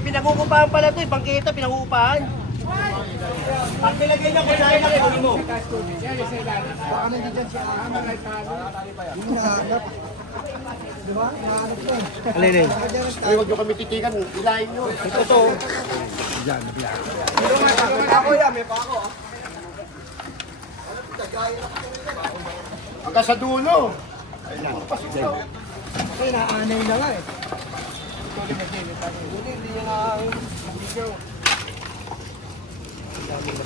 Pinag-uupahan pala ito, bangketa, pinag-uupahan. Pag nilagay niya, kung saan lang kunin mo. Baka nandiyan siya. Yung nahanap. Diba? Nahanap ko. Alin. Ay, huwag nyo kami titigan. Ilahin nyo. Ito to. Ako yan, may pako. Hanggang sa dulo. Kasi naanay na nga eh. Hindi niya na video.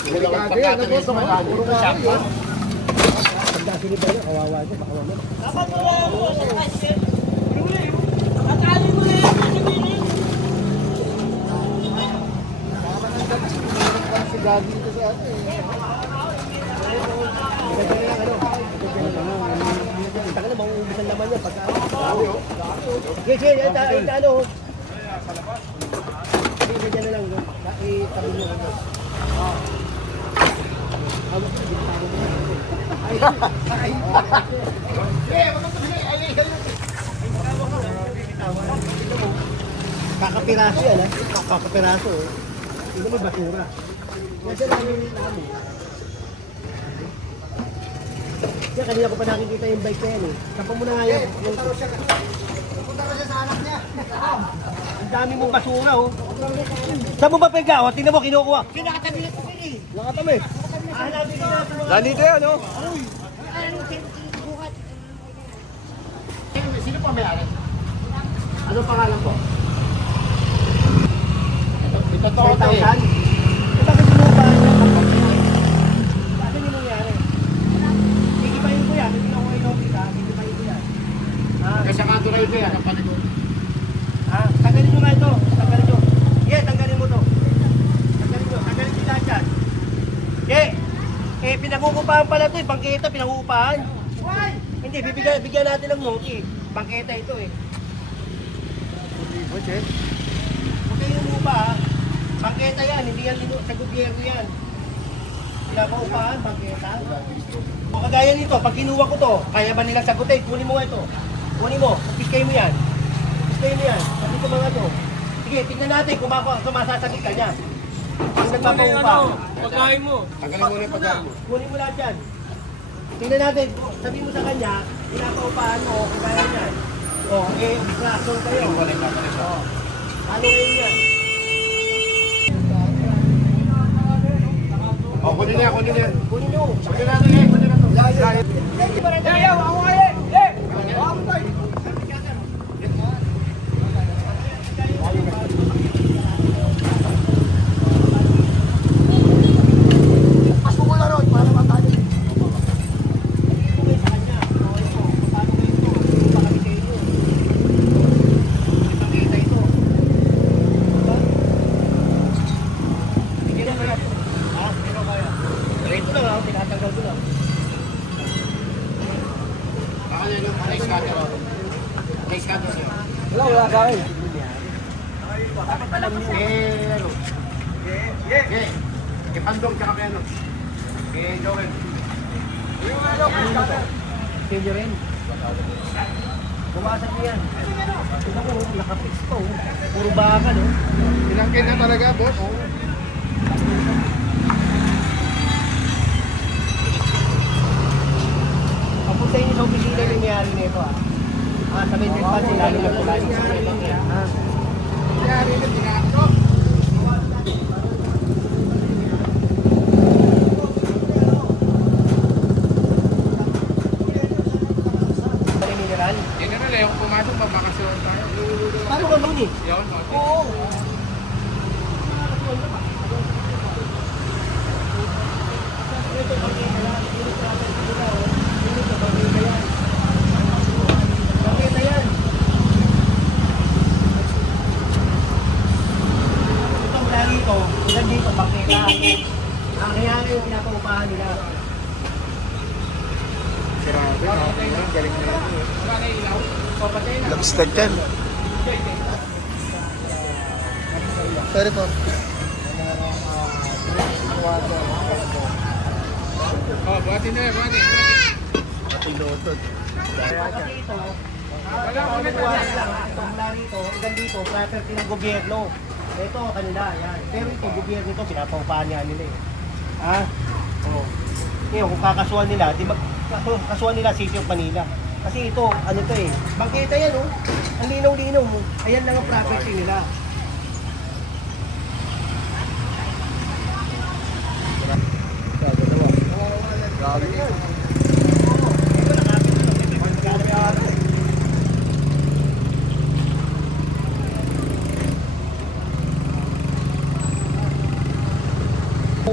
Delikado yan, ano boss? Puro nga yan. Ang dasi ni Bayo, kawawa niya, baka wala. Dapat mo Akali mo na yan. Si Gagi dito sa atin eh. Taka na, mauubusan naman yan. Sige, ano. Sige, dyan na lang. Itabi nyo ako. Kakapiraso yan, ha? Kakapiraso, eh. Hindi mo basura. Yan namin namin. Kaya kanina ko pa nakikita yung bike na yan, eh. Sapa mo na nga yan. Punta ko siya sa anak niya. Ang dami mong basura, oh. Saan mo ba pegaw? Tingnan mo, kinukuha. Pinakatabi ko eh. Nakatabi. Ganito yan, no? Sino po may-ari? Anong pangalan po? Ito to. 10,000? Eh, bakit sinubahan niya? Bakit hindi nangyari? Gigibayin ko yan. Hindi ako ngayon kita. Gigibayin ko yan. Kasi kanto na ito yan. Ang panikot. Tanggalin mo nga ito. Tanggalin mo. Yeah, tanggalin mo to. Tanggalin mo. Tanggalin mo lahat yan. Pinag-uupahan pala ito, bangketa, pinag-uupahan. Hindi, bigyan natin ng noti. Bangketa ito, eh. Huwag kayong upa, ha. Bangketa yan, hindi yan sa gobyerno yan. Pinag-uupahan, bangketa. O kagaya nito, pag kinuha ko to, kaya ba nilang sagutin? Kunin mo nga ito. Kunin mo, piskay mo yan. Piskay mo yan. Sabi ko mga to. Sige, tignan natin kung masasagot ka niya. Pag nagpapaupa. Pagkain mo. Tanggalin mo na yung pagkain mo. Kunin mo lahat yan. Tingnan natin, sabi mo sa kanya, pinapaupahan mo, kagaya niyan. Infraction kayo. Ano yun yan? Kunin na, kunin na. Kunin nyo. Kunin natin eh, kunin na to. Ako kaya. Ako tayo. Tinatanggal ko lang. Baka na yung nice cutter. Nice cutter siya. Wala ka eh. Ano? Pandong tsaka may ano. Joel. Senior rin. Bumasan mo yan. Tignan mo, nakapix pa, oh. Puro baka, no? Pinangkin na talaga, boss. Papunta yun sa opisina yung nangyari nito, ah. Sa Mendes pa sila, yung nagpulaling sa Mendes. Nangyari na tinato. Mineral. General, ayaw ko pumasok, magbakasyon tayo. Paano ka nun, eh? Yun, okay. Oo. Bakit yan? Ito mula dito, ilan dito, bakita. Kaya yung pinapaupahan nila. Grabe, galing na yan. Wala na ilaw. Papatay na. Labstag yan. Sorry po. Oh, buhatin na yan, buhatin. Kasi ito, Wala ko lang. Ito mula rito, hanggang dito, property ng gobyerno. Ito, kanila, yan. Pero ito, gobyerno ito, pinapaupahan niya nila eh. Ha? Oo. Ngayon, kung kakasuhan nila, kasuhan nila City of Manila. Kasi ito, ano to eh, bangketa yan oh. Ang linaw-linaw mo. Ayan lang ang property nila.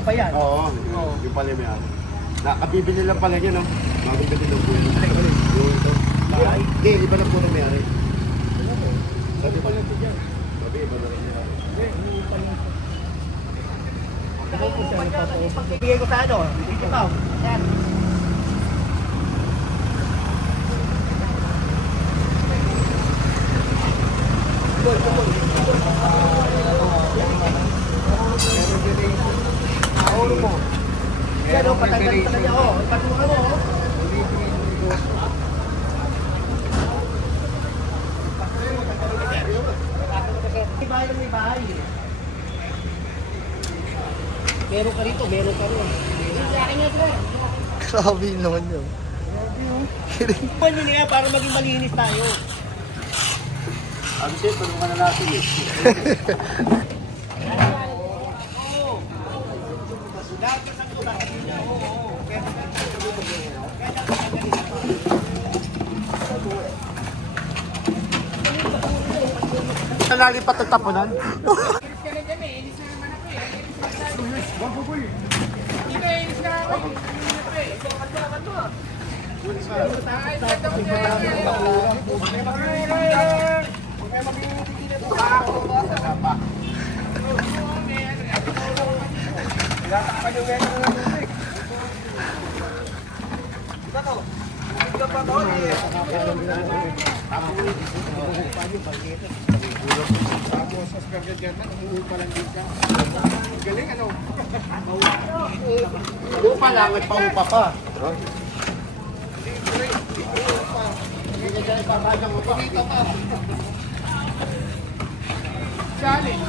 Pa yan. Oo, yung pala may ano. Nakabibili lang pala yun, no? Makabibili lang po yun. Yung ito. Hindi, iba na po na may ari. Sabi pa lang ito dyan. Sabi, iba na rin yan. Pagbibigay ko sa ano, dito pa. Yan. Ahoro mo. Yan o, patanggal talaga ako. Patuka mo. May bahay lang may bahay. Meron ka rito, meron ka rin. Grabe naman yun. Ano nila para maging malinis tayo. Sabi siya, tulungan na natin eh. Lahat ka sa tulad niya. Oo. Nalalipat ang tapunan. Inis ka na dyan eh. Inis na naman ako eh. Dito eh, inis na ako. Inis na ako eh. Ay, ito ko dyan. Tapos, mas gagawin na, umuupa lang din ka. Galing ano? Upa lang, at paupa pa. Challenge.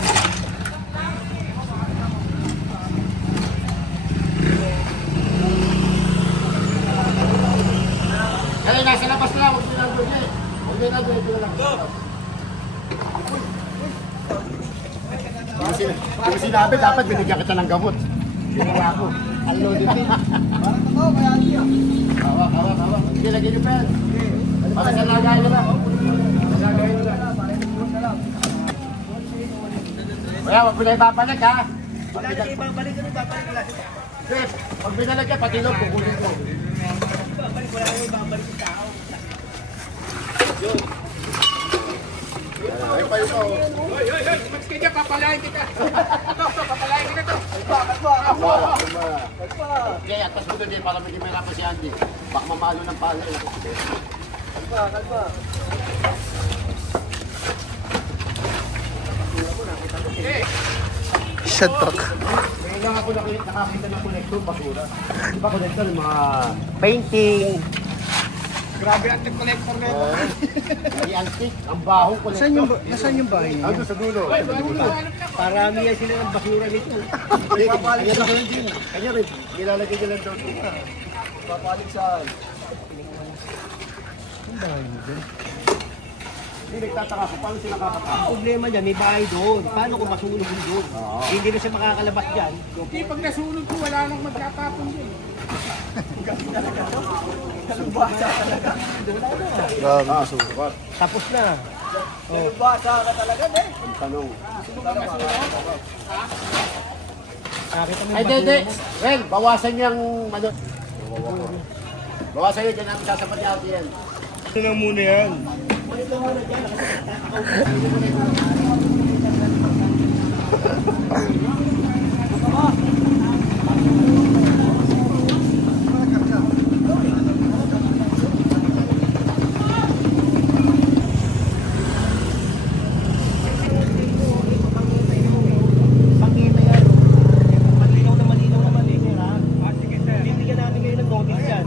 Kaya nasa labas na, huwag nyo lang doon eh. Huwag nyo lang doon, ito lang. Di mo sinabi, dapat binigyan kita ng gamot. Ginawa ko. Unloaded din. Hawak, hawak, hawak. Sige, lagyan nyo pa yan. Para sa lagay nila. Kaya, huwag mo na ibabalik ha. Wala na kayo babalik ka babalik ka lang. Chef, pag binalag ka, pati loob, kukunin ko. Babalik, wala kayo babalik sa tao. Ay, pa yun ako. Hoy, hoy, hoy! Mas kaya papalain kita! Ito, papalain kita to! Okay, atas mo doon eh, para hindi mahirapan si Andy. Baka mamalo ng pala eh. Eh, Shot truck. May lang ako nakakita ng connector, basura. Di ba connector, yung mga painting, grabe ang collector na ito. may antique, ang bahong connector. Nasaan yung bahay niya? Ando sa dulo. Hoy, bago mo hanap na. Parami yan sila ng basura nito. Kanya na rin din. Kanya rin. Nilalagay nila doon. Papalit saan? Hindi nagtataka ko, paano sila kakatawa? Ang problema niya, may bahay doon. Paano kung masunog yung doon? Hindi na siya makakalabas dyan. Hindi, pag nasunod ko, wala nang magkatapon dyan. Grabe. Sukat. Tapos na. Ang tanong. Nakita mo Ay, dede. Well, bawasan yung ano. Bawasan yun, dyan namin sasapat niya ako yan. Ito lang muna yan. Pangkita yan. Malinaw naman eh, sir, ha? Bibigyan namin ngayon ng notice yan.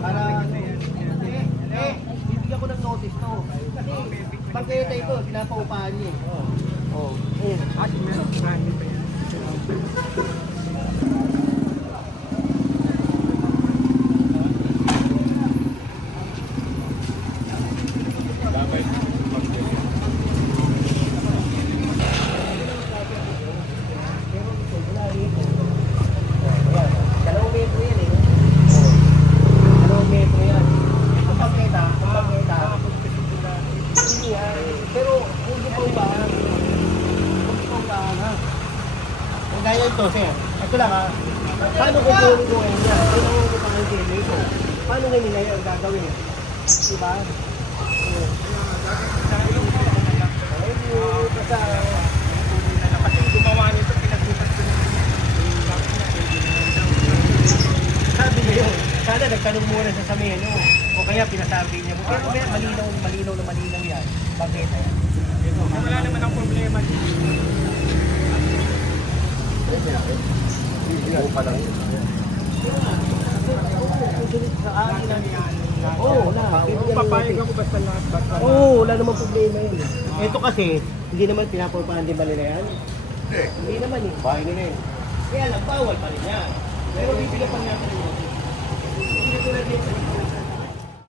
Para, bibigyan ko ng notice to. bangketa ito, pinapaupahan niya. Oh. At meron brand pa yan. Dalawang metro yan eh. Dalawang metro yan. Ang bangketa. Hindi yan. Pero hindi pa upahan. Hindi pa upahan ha. Kung gaya ito, sir. Ito lang ha. Paano ko kunin ko ngayon yan? Paano ko upahan sila ito? Paano ngayon nila yung gagawin? Diba? Basta Kasi gumawa nito, pinagbukas ko na. sabi niya yun, sana nagtanong muna sa samihan nyo. O kaya pinasabi niya mo. Pero kaya malinaw yan. Bakit yan? Wala naman ang problema dito. Hindi pa lang yun. Sa akin lang yan. Oo, wala. Papayag ako basta lahat. Basta Oo, wala namang problema yun. Ito kasi, hindi naman pinapapahan din ba nila yan? Hindi naman eh. Bahay nila eh. Kaya lang, bawal pa rin yan. Pero bibigyan pa natin ng notice. Hindi tulad din sa